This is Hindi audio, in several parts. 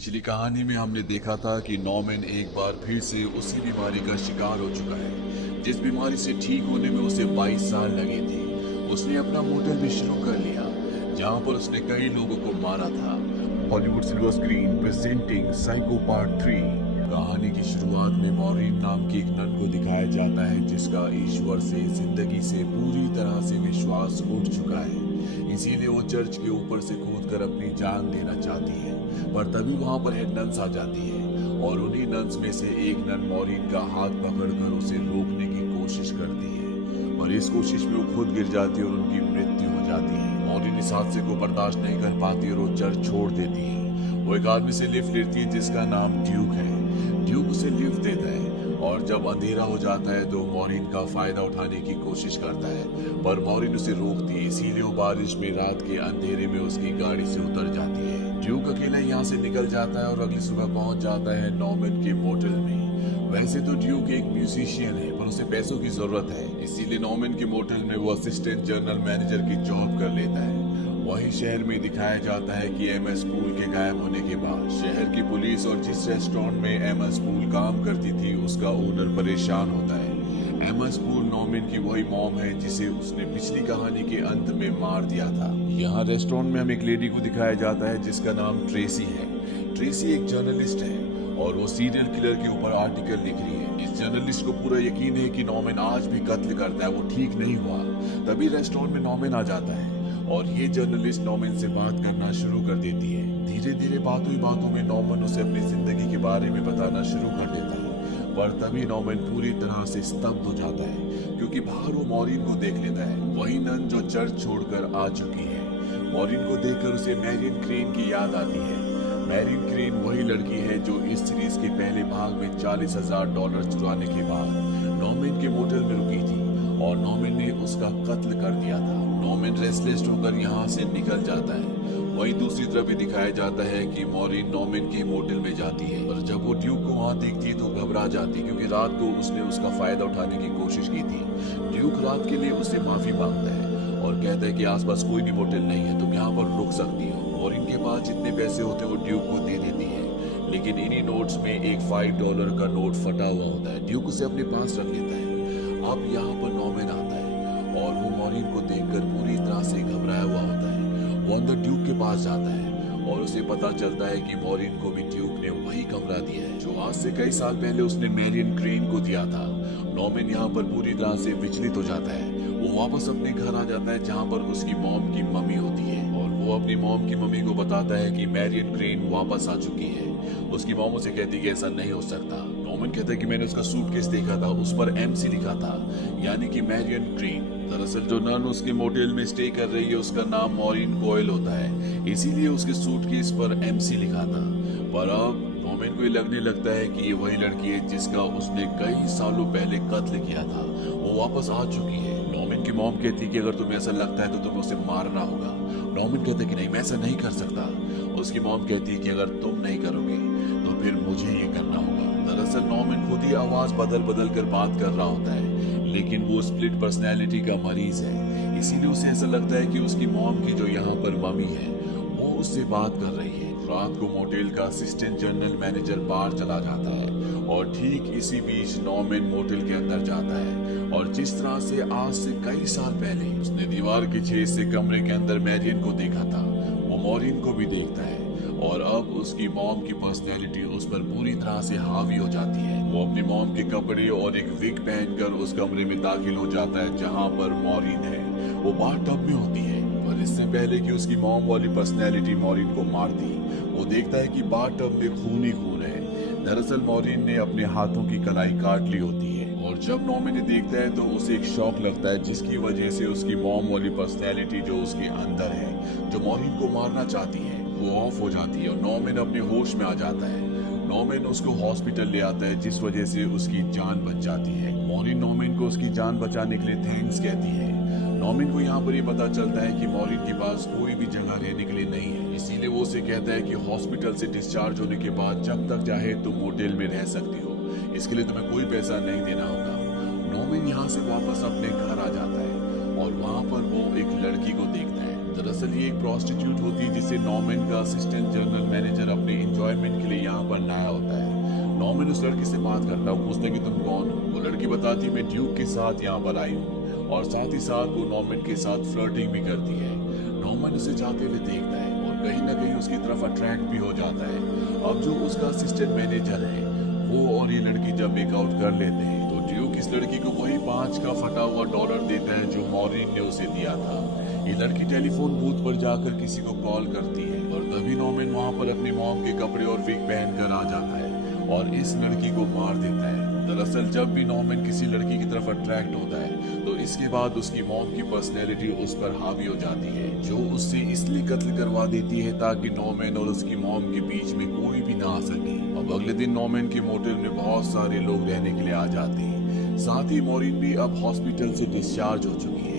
पिछली कहानी में हमने देखा था कि नॉर्मन एक बार फिर से उसी बीमारी का शिकार हो चुका है जिस बीमारी से ठीक होने में उसे 22 साल लगे थे। उसने अपना मोटेल भी शुरू कर लिया जहां पर उसने कई लोगों को मारा था। Hollywood silver screen presenting psycho part 3। कहानी की शुरुआत में मॉरीन नाम की एक नन को दिखाया जाता है जिसका ईश्वर से जिंदगी से पूरी तरह से विश्वास उठ चुका है। इसीलिए वो चर्च के ऊपर से कूदकर अपनी जान देना चाहती है, पर तभी वहां पर हेड नन्स आ जाती है और उन्हीं नन्स में से एक नन मॉरीन का हाथ पकड़कर उसे रोकने की कोशिश करती है, पर इस कोशिश में वो खुद गिर जाती है और उनकी मृत्यु हो जाती है। मॉरीन इस हादसे को बर्दाश्त नहीं कर पाती और वो चर्च छोड़ देती है। वो एक आदमी से लिफ्ट लेती है जिसका नाम ड्यूक है। ड्यूक उसे लिफ्ट देता है और जब अंधेरा हो जाता है तो मॉरीन का फायदा उठाने की कोशिश करता है, पर मॉरीन उसे रोकती है। इसीलिए वो बारिश में रात के अंधेरे में उसकी गाड़ी से उतर जाती है। ड्यूक अकेला यहाँ से निकल जाता है और अगली सुबह पहुंच जाता है नॉर्मन के मोटेल में। वैसे तो ड्यूक एक म्यूजिशियन है पर उसे पैसों की जरूरत है, इसीलिए नॉर्मन के मोटेल में वो असिस्टेंट जनरल मैनेजर की जॉब कर लेता है। वहीं शहर में दिखाया जाता है कि एमएस पूल के गायब होने के बाद शहर की पुलिस और जिस रेस्टोरेंट में एमएस पूल काम करती थी उसका ओनर परेशान होता है। एमएस पूल नॉर्मन की वही मॉम है जिसे उसने पिछली कहानी के अंत में मार दिया था। यहाँ रेस्टोरेंट में हमें एक लेडी को दिखाया जाता है जिसका नाम ट्रेसी है। ट्रेसी एक जर्नलिस्ट है और वो सीरियल किलर के ऊपर आर्टिकल लिख रही है। इस जर्नलिस्ट को पूरा यकीन है कि नॉर्मन आज भी कत्ल करता है, वो ठीक नहीं हुआ। तभी रेस्टोरेंट में नॉर्मन आ जाता है और ये जर्नलिस्ट नॉर्मन से बात करना शुरू कर देती है। धीरे धीरे बातों ही बातों में नॉर्मन उसे अपनी जिंदगी के बारे में बताना शुरू कर देता है, पर तभी नॉर्मन पूरी तरह से स्तब्ध हो जाता है क्योंकि बाहर वो मॉरीन को देख लेता है, वही नन जो चर्च छोड़कर आ चुकी है। मॉरीन को देखकर उसे मैरियन क्रेन की याद आती है। मैरियन क्रेन वही लड़की है जो इस सीरीज के पहले भाग में $40,000 चुराने के बाद नॉर्मन के मोटेल में रुकी थी और नॉर्मन ने उसका कत्ल कर दिया था। नॉर्मन रेस्टलेस होकर यहाँ से निकल जाता है। वहीं दूसरी तरफ भी दिखाया जाता है कि मॉरीन नॉर्मन के मोटेल में जाती है और जब वो ड्यूक को वहाँ देखती है तो घबरा जाती है क्योंकि रात को उसने उसका फायदा उठाने की कोशिश की थी। ड्यूक रात के लिए उससे माफी मांगता है और कहता है कि आसपास कोई भी मोटेल नहीं है, तुम यहाँ पर रुक सकती हो। मॉरीन के पास जितने पैसे होते हैं वो ड्यूक को दे देती है, लेकिन इन्हीं नोट्स में एक $5 का नोट फटा हुआ होता है। ड्यूक उसे अपने पास रख लेता है। अब यहाँ पर नॉर्मन आता है और वो मॉरीन को देखकर पूरी तरह से घबराया हुआ होता है। वो अंदर ड्यूक के पास जाता है और उसे पता चलता है कि मॉरीन को भी ड्यूक ने वही कमरा दिया है जो आज से कई साल पहले उसने मैरियन क्रेन को दिया था। नॉर्मन यहाँ पर पूरी तरह से विचलित हो जाता है। वो वापस अपने घर आ जाता है जहाँ पर उसकी मॉम की मम्मी होती है और वो अपनी मॉम की मम्मी को बताता है कि मैरियन क्रेन वापस आ चुकी है। उसकी मॉम उसे कहती है कि ऐसा नहीं हो सकता। नॉर्मन कहता है कि मैंने उसका सूटकेस देखा था, उस पर MC लिखा था, यानी कि मैरियन क्रेन। दरअसल जो नन उसके मोटेल में स्टे कर रही है उसका नाम मॉरीन बॉयल होता है, इसीलिए उसके सूटकेस पर MC लिखा था। पर अब नॉर्मन को ये लगने लगता है कि ये वही लड़की है जिसका उसने कई सालों पहले कत्ल किया था, वो वापस आ चुकी है। नॉर्मन की मॉम कहती है कि अगर तुम्हें ऐसा लगता है तो तुम्हें उसे मारना होगा। नॉर्मन कहता है कि नहीं, मैं ऐसा नहीं कर सकता। उसकी मॉम कहती है कि अगर तुम नहीं करोगे तो फिर मुझे ये करना होगा। दरअसल नॉर्मन खुद ही आवाज बदल बदल कर बात कर रहा होता है, लेकिन वो स्प्लिट पर्सनैलिटी का मरीज है, इसीलिए उसे ऐसा लगता है कि उसकी मॉम की जो यहाँ पर मम्मी है वो उससे बात कर रही है। रात को मोटेल का असिस्टेंट जनरल मैनेजर बाहर चला जाता है और ठीक इसी बीच नॉर्मन मोटेल के अंदर जाता है और जिस तरह से आज से कई साल पहले उसने दीवार के छेद से कमरे के अंदर मैरियन को देखा था, वो मॉरीन को भी देखता है और अब उसकी मॉम की पर्सनैलिटी उस पर पूरी तरह से हावी हो जाती है। वो अपनी मॉम के कपड़े और एक विग पहनकर उस कमरे में दाखिल हो जाता है जहाँ पर मॉरीन है। वो बाथटब में होती है, पर इससे पहले कि उसकी मॉम वाली पर्सनैलिटी मॉरीन को मार दी, वो देखता है कि बाथटब में खून ही खून है। दरअसल मॉरीन ने अपने हाथों की कलाई काट ली होती है और जब नॉर्मन ने देखता है तो उसे एक शॉक लगता है जिसकी वजह से उसकी मॉम वाली पर्सनैलिटी जो उसके अंदर है, जो मॉरीन को मारना चाहती है, वो ऑफ हो जाती है और नॉर्मन अपने होश में आ जाता है। नॉर्मन उसको हॉस्पिटल ले आता है जिस वजह से उसकी जान बच जाती है। मॉरीन नॉर्मन को उसकी जान बचाने के लिए थैंक्स कहती है। नॉर्मन को यहाँ पर ये पता चलता है कि मॉरीन के पास कोई भी जगह रहने के लिए नहीं है, इसीलिए वो उसे कहता है कि हॉस्पिटल से डिस्चार्ज होने के बाद जब तक चाहे तुम मोटेल में रह सकती हो, इसके लिए तुम्हें कोई पैसा नहीं देना होगा। नॉर्मन यहाँ से वापस अपने घर आ जाता है और वहाँ पर वो एक लड़की को देखता है। दरअसल ये एक प्रोस्टिट्यूट होती है जिसे नॉर्मन का असिस्टेंट जनरल मैनेजर अपने एंजॉयमेंट के लिए यहाँ पर लाया होता है। नॉर्मन उस लड़की से बात करता है, पूछता है कि तुम कौन हो। वो लड़की बताती है मैं ड्यूक के साथ यहाँ पर आई हूँ, और साथ ही साथ वो नॉर्मन के साथ फ्लर्टिंग भी करती है। नॉर्मन उसे जाते हुए देखता है और कहीं ना कहीं उसकी तरफ अट्रैक्ट भी हो जाता है। अब जो उसका असिस्टेंट मैनेजर है वो और ये लड़की जब मेकआउट कर लेते हैं तो ड्यूक इस लड़की को वही 5 का फटा हुआ डॉलर देता है जो मॉरिन ने उसे दिया था। ये लड़की टेलीफोन बूथ पर जाकर किसी को कॉल करती है और तभी नॉर्मन वहां पर अपनी मॉम के कपड़े और विग पहनकर आ जाता है और इस लड़की को मार देता है। दरअसल जब भी नॉर्मन किसी लड़की की तरफ अट्रैक्ट होता है तो इसके बाद उसकी मॉम की पर्सनैलिटी उस पर हावी हो जाती है, जो उससे इसलिए कत्ल करवा देती है ताकि नॉर्मन और उसकी मॉम के बीच में कोई भी ना आ सके। अब अगले दिन नॉर्मन के मोटेल में बहुत सारे लोग रहने के लिए आ जाते हैं। साथ ही मॉरिन भी अब हॉस्पिटल से डिस्चार्ज हो चुकी है।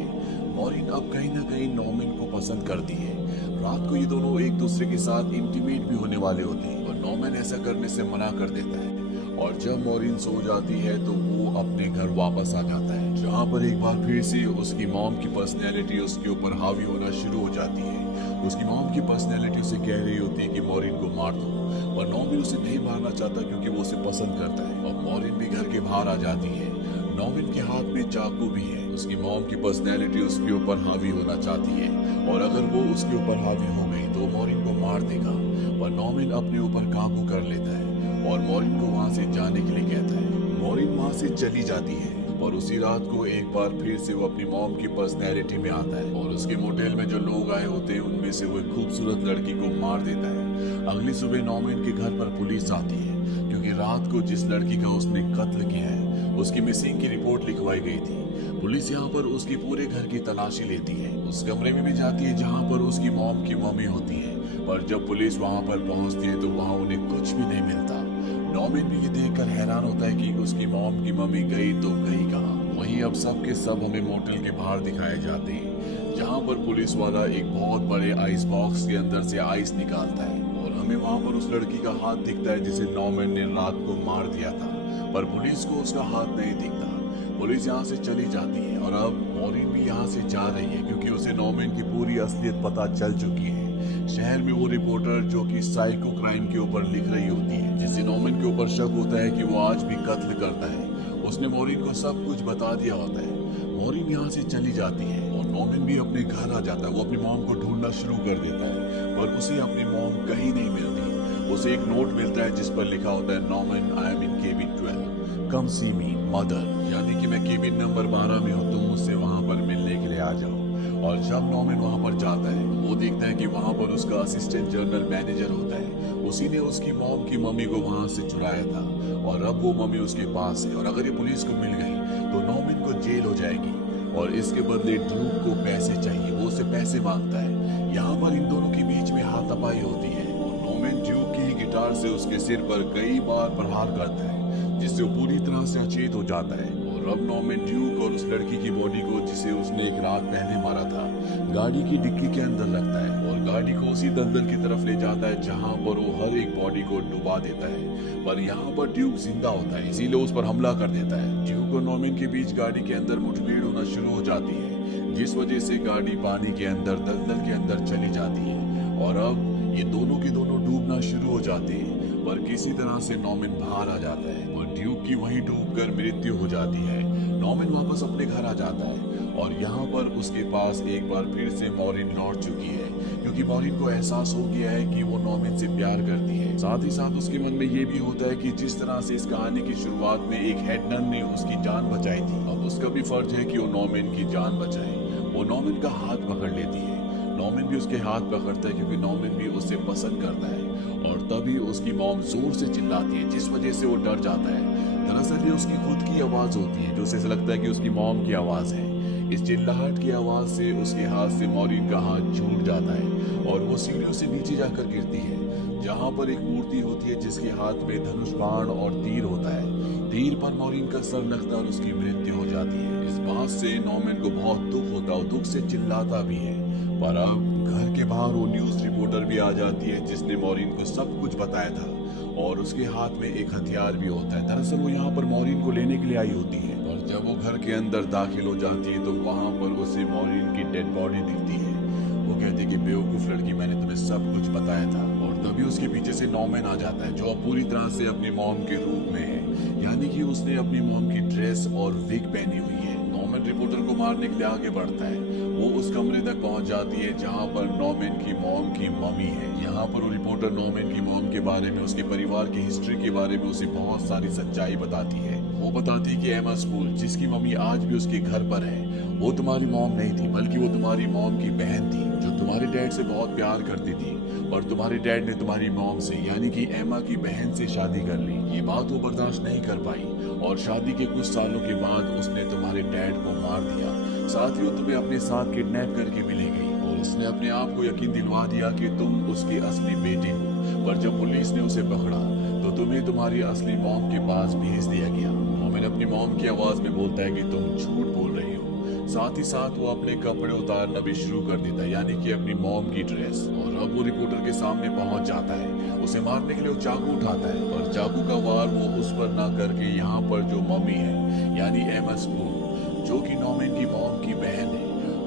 मॉरिन अब कहीं ना कहीं नॉर्मन को पसंद करती है। रात को ये दोनों एक दूसरे के साथ इंटीमेट भी होने वाले होते हैं और नॉर्मन ऐसा करने से मना कर देता है। और जब मॉरिन सो जाती है तो वो अपने घर वापस आ जाता है, जहाँ पर एक बार फिर से उसकी मॉम की पर्सनैलिटी उसके ऊपर हावी होना शुरू हो जाती है। उसकी मॉम की पर्सनैलिटी उसे कह रही होती है कि मॉरिन को मार दो, पर नॉर्मन उसे नहीं मारना चाहता क्योंकि वो उसे पसंद करता है। और मॉरिन भी घर के बाहर आ जाती है। नॉर्मन के हाथ में चाकू भी है। उसकी मॉम की पर्सनैलिटी उसके ऊपर हावी होना चाहती है और अगर वो उसके ऊपर हावी हो गई तो मॉरिन को मार देगा, पर नॉर्मन अपने ऊपर काबू कर लेता है और मॉरिन को वहां से जाने के लिए कहता है। मॉरिन वहां से चली जाती है और उसी रात को एक बार फिर से वो अपनी मॉम की पर्सनैलिटी में आता है और उसके मोटेल में जो लोग आए होते हैं उनमें से वो एक खूबसूरत लड़की को मार देता है। अगली सुबह नॉर्मन के घर पर पुलिस आती है क्योंकि रात को जिस लड़की का उसने कत्ल किया है उसकी मिसिंग की रिपोर्ट लिखवाई गई थी। पुलिस यहाँ पर उसकी पूरे घर की तलाशी लेती है। उस कमरे में भी जाती है जहाँ पर उसकी मॉम की मम्मी होती है, पर जब पुलिस वहाँ पर पहुँचती है तो वहाँ उन्हें कुछ भी नहीं मिलता। नॉर्मन भी ये देखकर हैरान होता है कि उसकी मॉम की मम्मी गई तो गई कहाँ। वहीं अब सब के सब हमें मोटेल के बाहर दिखाए जाते हैं, जहाँ पर पुलिस वाला एक बहुत बड़े आइस बॉक्स के अंदर से आइस निकालता है और हमें वहाँ पर उस लड़की का हाथ दिखता है जिसे नॉर्मन ने रात को मार दिया था, पर पुलिस को उसका हाथ नहीं दिखता। पुलिस यहाँ से चली जाती है और अब मॉरिन भी यहाँ से जा रही है क्योंकि उसे नॉर्मन की पूरी असलियत पता चल चुकी है। शहर में वो रिपोर्टर जो कि साइको क्राइम के ऊपर लिख रही होती है, जिसे नॉर्मन के ऊपर शक होता है कि वो आज भी कत्ल करता है, उसने मॉरिन को सब कुछ बता दिया होता है। मॉरिन यहाँ से चली जाती है और नॉर्मन भी अपने घर आ जाता है। वो अपनी मॉम को ढूंढना शुरू कर देता है पर उसे अपनी मॉम कहीं नहीं मिलती। उसे एक नोट मिलता है जिस पर लिखा होता है Norman I am in cabin 12, come see me mother, यानी कि मैं केबिन नंबर 12 में हूँ, तुम मुझसे वहाँ पर मिलने के लिए आ जाओ। और जब नॉर्मन वहाँ पर जाता है वो देखता है कि वहाँ पर उसका असिस्टेंट जनरल मैनेजर होता है। उसी ने उसकी मॉम की मम्मी को वहाँ से चुराया था और अब वो मम्मी उसके पास है और अगर ये पुलिस को मिल गई तो नॉर्मन को जेल हो जाएगी और इसके बदले ड्यूक को पैसे चाहिए, वो उसे पैसे मांगता है। यहाँ पर इन दोनों के बीच में हाथापाई होती है। नॉर्मन ड्यूक की गिटार से उसके सिर पर कई बार प्रहार करता है जिससे वो पूरी तरह से अचेत हो जाता है। और अब नॉर्मन ड्यूक और उस लड़की की बॉडी को जिसे उसने एक रात पहले मारा था गाड़ी की डिक्की के अंदर रखता है और गाड़ी को उसी दलदल की तरफ ले जाता है जहां पर वो हर एक बॉडी को डुबा देता है। पर यहाँ पर ड्यूक जिंदा होता है इसीलिए उस पर हमला कर देता है। ड्यूक और नॉर्मन के बीच गाड़ी के अंदर मुठभेड़ होना शुरू हो जाती है जिस वजह से गाड़ी पानी के अंदर दलदल के अंदर चली जाती है और अब ये दोनों के दोनों डूबना शुरू हो जाते हैं। पर किसी तरह से नॉर्मन बाहर आ जाता है और ड्यूक की वहीं डूबकर मृत्यु हो जाती है। नॉर्मन वापस अपने घर आ जाता है और यहाँ पर उसके पास एक बार फिर से मॉरिन लौट चुकी है क्योंकि मॉरिन को एहसास हो गया है कि वो नॉर्मन से प्यार करती है। साथ ही साथ उसके मन में ये भी होता है कि जिस तरह से इस कहानी की शुरुआत में एक हेडनर ने उसकी जान बचाई थी, अब उसका भी फर्ज है कि वो नॉर्मन की जान बचाए। वो नॉर्मन का हाथ पकड़ लेती है। नॉर्मन भी उसके हाथ पकड़ता है क्योंकि नॉर्मन भी उसे पसंद करता है और तभी उसकी मॉम जोर से चिल्लाती है जिस वजह से वो डर जाता है। दरअसल ये उसकी खुद की आवाज होती है जो उसे लगता है कि उसकी मॉम की आवाज है। इस चिल्लाहट की आवाज से उसके हाथ से मॉरिन का हाथ छूट जाता है और वो सीढ़ियों से नीचे जाकर गिरती है जहाँ पर एक मूर्ति होती है जिसके हाथ में धनुष बाण और तीर होता है। तीर पर मॉरिन का सर लगता है और उसकी मृत्यु हो जाती है। इस बात से नॉर्मन को बहुत दुख होता है, दुख से चिल्लाता भी है। पर अब घर के बाहर वो न्यूज रिपोर्टर भी आ जाती है जिसने मॉरिन को सब कुछ बताया था और उसके हाथ में एक हथियार भी होता है। दरअसल वो यहाँ पर मॉरिन को लेने के लिए आई होती है और जब वो घर के अंदर दाखिल हो जाती है तो वहाँ पर उसे मॉरिन की डेड बॉडी दिखती है। वो कहती है कि बेवकूफ लड़की, मैंने तुम्हें सब कुछ बताया था। और तभी उसके पीछे से नॉर्मन आ जाता है, जो अब पूरी तरह से अपनी मॉम के रूप में है, यानी कि उसने अपनी मॉम की ड्रेस और विग पहनी हुई है। नॉर्मन रिपोर्टर को मारने के लिए आगे बढ़ता है। वो उस कमरे तक पहुंच जाती है जहां पर नॉर्मन की मॉम की मम्मी है। यहाँ पर वो रिपोर्टर नॉर्मन की मॉम के बारे में, उसके परिवार की हिस्ट्री के बारे में उसे बहुत सारी सच्चाई बताती है। वो बताती है कि एमा स्पूल, जिसकी मम्मी आज भी उसके घर पर है, वो तुम्हारी मॉम नहीं थी, बल्कि वो तुम्हारी मॉम की बहन थी, जो तुम्हारे डैड से बहुत प्यार करती थी। और तुम्हारे डैड ने तुम्हारी मॉम से, यानी कि एमा की बहन से शादी कर ली। ये बात वो बर्दाश्त नहीं कर पाई और शादी के कुछ सालों के बाद उसने तुम्हारे डैड को मार दिया। साथ ही वो तुम्हें अपने साथ किडनैप करके भी ले गई और उसने अपने आप को यकीन दिलवा दिया कि तुम उसकी असली बेटी हो। पर जब पुलिस ने उसे पकड़ा तो तुम्हें तुम्हारी असली मॉम के पास भेज दिया गया। मोमिन अपनी मॉम की आवाज में बोलता है कि तुम झूठ बोल रही हो। साथ ही साथ वो अपने कपड़े उतारना भी शुरू कर देता है, यानी कि अपनी मॉम की ड्रेस। और अब वो रिपोर्टर के सामने पहुंच जाता है। उसे मारने के लिए वो चाकू उठाता है, पर चाकू का वार वो उस पर ना करके यहाँ पर जो मम्मी है, यानी एमा स्पूल, जो कि नॉर्मन की मॉम की बहन है,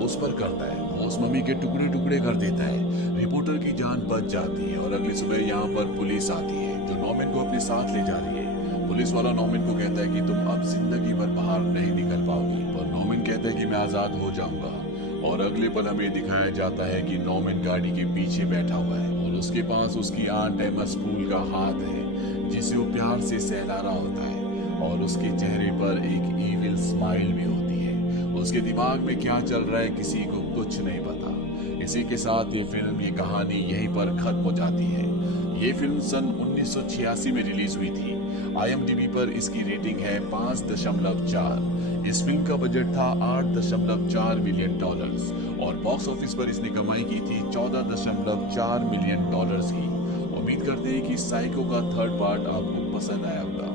उस पर करता है। वो उस मम्मी के टुकड़े टुकड़े कर देता है। रिपोर्टर की जान बच जाती है और अगली सुबह यहाँ पर पुलिस आती है, जो नॉर्मन को अपने साथ ले जा रही है। पुलिस वाला नॉर्मन को कहता है कि तुम अब जिंदगी भर बाहर नहीं निकल पाओगी, पर नॉर्मन कहता है कि मैं आजाद हो जाऊंगा। और अगले पल हमें दिखाया जाता है कि नॉर्मन गाड़ी के पीछे बैठा हुआ है और उसके पास उसकी आंट एमा स्पूल का हाथ है, जिसे वो प्यार से सहला रहा होता है और उसके चेहरे पर एक ईविल स्माइल भी होती है। उसके दिमाग में क्या चल रहा है किसी को कुछ नहीं पता। इसी के साथ ये फिल्म, ये कहानी यहीं पर खत्म हो जाती है। ये फिल्म सन 1986 में रिलीज हुई थी। IMDb पर इसकी रेटिंग है 5.4। इस फिल्म का बजट था $8.4 मिलियन और बॉक्स ऑफिस पर इसने कमाई की थी $14.4 मिलियन की। उम्मीद करते हैं कि साइको का थर्ड पार्ट आपको पसंद आया होगा।